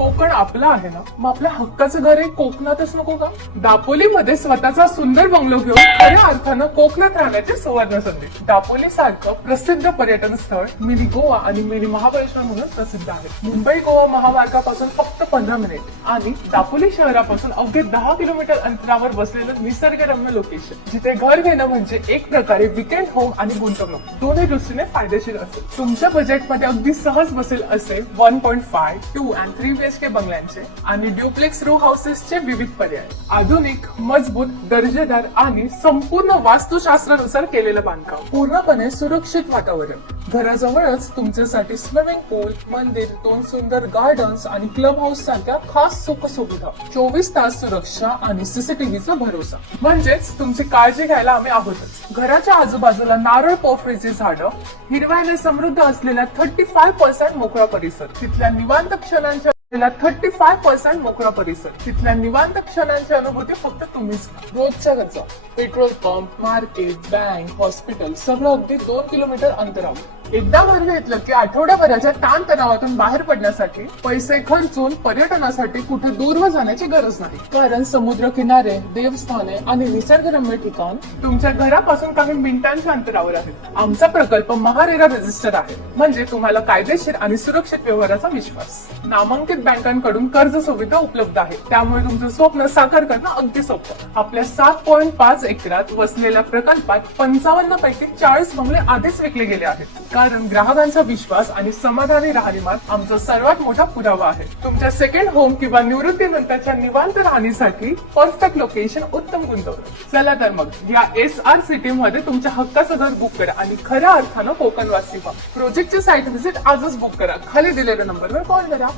कोकण आपलं आहे ना, मग आपल्या हक्काचं घर हे कोकणातच नको का? दापोलीमध्ये स्वतःचा सुंदर बंगलो घेऊन खऱ्या अर्थानं कोकणात राहण्याची सुवर्ण संधी. दापोली सारखं प्रसिद्ध पर्यटन स्थळ मिनी गोवा आणि मिनी महाबळेश्वर म्हणून प्रसिद्ध आहे. मुंबई गोवा महामार्गापासून फक्त 15 मिनिट आणि दापोली शहरापासून अवघे 10 किलोमीटर अंतरावर बसलेलं निसर्गरम्य लोकेशन, जिथे घर घेणं म्हणजे एक प्रकारे विकेंड होम आणि गुंतवणूक दोन्ही दृष्टीने फायदेशीर असेल. तुमच्या बजेटमध्ये अगदी सहज बसेल असे 1.5, 2 आणि 3 BHK बंगल्यांचे आणि ड्युप्लेक्स रो हाऊसेसचे विविध पर्याय. आधुनिक, मजबूत, दर्जेदार आणि संपूर्ण वास्तुशास्त्रानुसार केलेलं बांधकाम. पूर्णपणे सुरक्षित वातावरण. घराजवळच तुमच्यासाठी स्विमिंग पूल, मंदिर, 2 सुंदर गार्डन्स आणि क्लब हाऊस सारख्या खास सुख सुविधा. 24 तास सुरक्षा आणि CCTVचा भरोसा. म्हणजेच तुमची काळजी घ्यायला आम्ही आहोतच. घराच्या आजूबाजूला नारळ पोफळीची झाडं, हिरव्याने समृद्ध असलेला 35% मोकळा परिसर. तिथल्या निवांत क्षणांच्या 35% मोकळा परिसर. तिथल्या निवांत क्षणांची अनुभूती फक्त तुम्हीच. रोजच्या गरजा, petrol pump, market, bank, hospital सगळं अगदी 2 किलोमीटर अंतरावर. एकदा घर घेतलं की आठवड्याभराच्या ताणतणावातून बाहेर पडण्यासाठी, पैसे खर्चून पर्यटनासाठी कुठे दूरवर जाण्याची गरज नाही. कारण समुद्र किनारे, देवस्थाने आणि निसर्गरम्य ठिकाण तुमच्या घरापासून काही मिनिटांच्या अंतरावर आहेत. आमचा प्रकल्प महारेरा रजिस्टर आहे, म्हणजे तुम्हाला कायदेशीर आणि सुरक्षित व्यवहाराचा विश्वास. नामांकित बँकांकडून कर्ज सुविधा उपलब्ध आहे, त्यामुळे तुमचं स्वप्न साकार करणं अगदी सोपं. आपल्या 7.5 एकरात वसलेल्या प्रकल्पात 55 पैकी 40 बंगले आधीच विकले गेले आहेत. कारण ग्राहकांचा विश्वास आणि समाधानी राहणीमान आमचा सर्वात मोठा पुरावा आहे. तुमच्या सेकंड होम किंवा निवृत्तीनंतरच्या निवांत राहणीसाठी परफेक्ट लोकेशन, उत्तम गुंतवणूक. चला तर मग या SR सिटी मध्ये तुमच्या हक्काचं घर बुक करा आणि खऱ्या अर्थानं कोकणवासी व्हा. प्रोजेक्टची साईट व्हिजिट आजच बुक करा. खाली दिलेल्या नंबरवर कॉल करा.